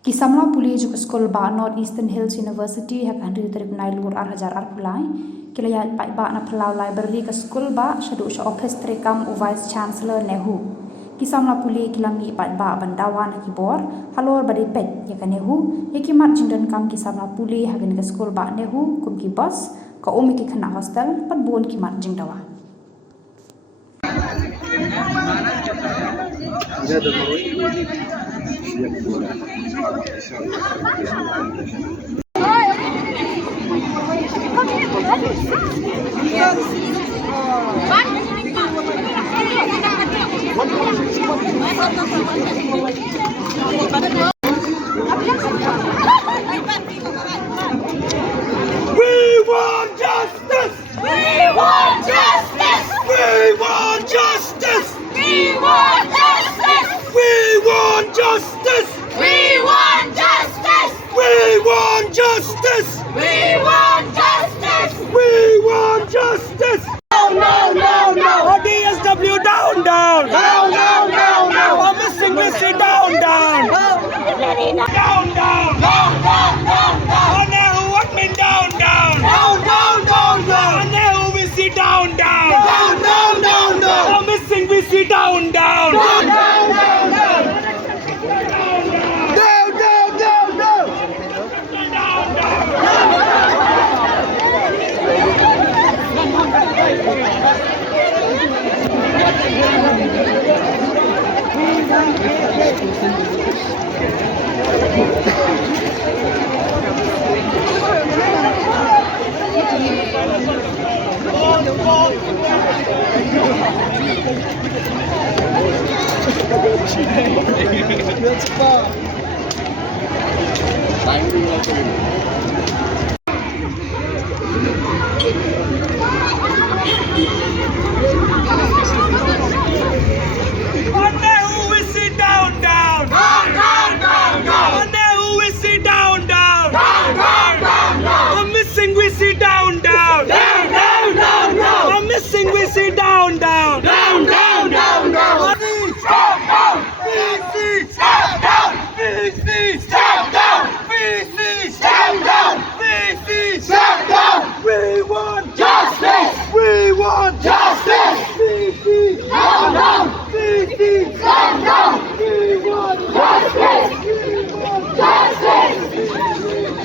Ki Samla Pule juga skul ba North Eastern Hills University hak handri dari Nailur Hajar Pulai. Kila Ïaid Paidbah na phyllaw library ke skul ba shaduh ophis trei Vice Chancellor NEHU. Ki Samla Pule kila mi Paidbah ban dawa na kibor halor bari peit ya NEHU ya ki mat jingdonkam ki Samla Pule hak ke skul ba NEHU kum ki bus ka umi ki khynnah hostel pat bon ki mat jingdawa. We want justice! We want justice! We want justice! We want justice! We want justice! We want justice! We want justice! We want justice! We want justice! No, no, no! DSW down, down! Down, down, down, down! I'm missing, down, down! Down, down! Down, down, down! NEHU, what mean down, down? Down, down, down, down! NEHU, we see down, down! Down, down, down, down! I'm missing, we see down, down! Down, down, down, down! Down, down, down, down! Down, down! Spah. NEHU, we sit down, down. Down, down, down, down. NEHU, we sit down, down. Down, down, down, down. I'm missing, we sit down, down. Down, down, down, down. I'm missing, we sit down, down. Down, down, down, down. Stop down. VC, stop down. VC, stop down. VC, stop down. VC, stop down. We want justice. We want justice. VC, stop down. VC, stop down. We want justice. We want justice. Justice.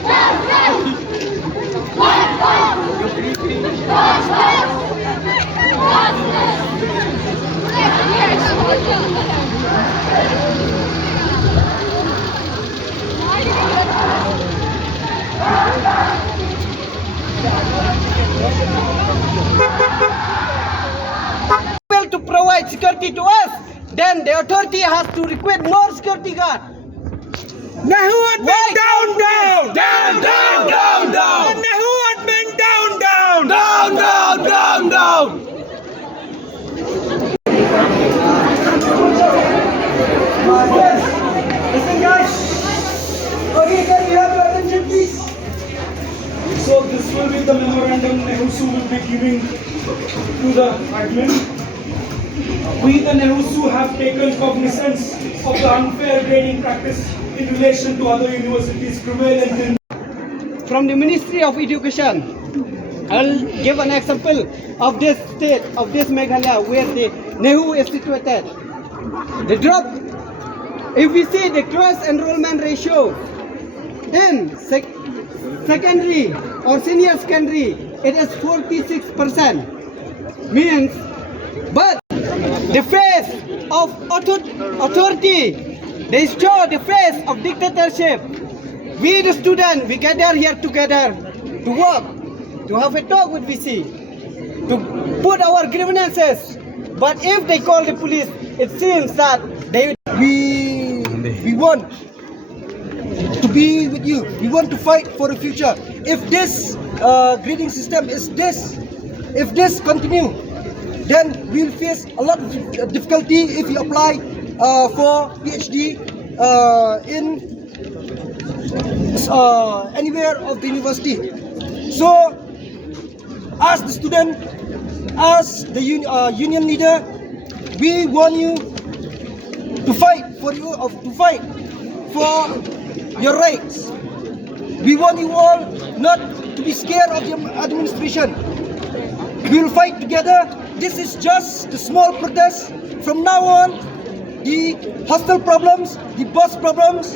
To provide security to us, then the authority has to require more security guard. NEHU admin down, down, down, down, down, down. NEHU admin down, down, down, down, down, down. Listen, guys. Okay, can you have your attention, please? So this will be the memorandum NEHU will be giving to the admin. We, the NEHU, have taken cognizance of the unfair grading practice in relation to other universities prevalent in. From the Ministry of Education, I'll give an example of this state, of this Meghalaya, where the NEHU is situated. The drop, if we see the gross enrollment ratio in secondary or senior secondary, it is 46%. Means, but the face of authority, they show the face of dictatorship. We the students, we gather here together to work, to have a talk with VC, to put our grievances. But if they call the police, it seems that we want to be with you. We want to fight for the future. If this grading system is if this continue, then we'll face a lot of difficulty if you apply for PhD in anywhere of the university. So, as the student, as the union leader, we want you to fight for your rights. We want you all not to be scared of the administration. We will fight together. This is just the small protest. From now on, the hostel problems, the bus problems,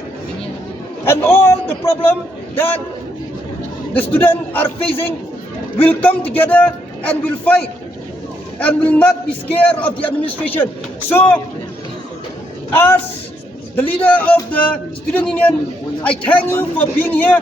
and all the problem that the students are facing will come together and will fight and will not be scared of the administration. So, as the leader of the student union, I thank you for being here.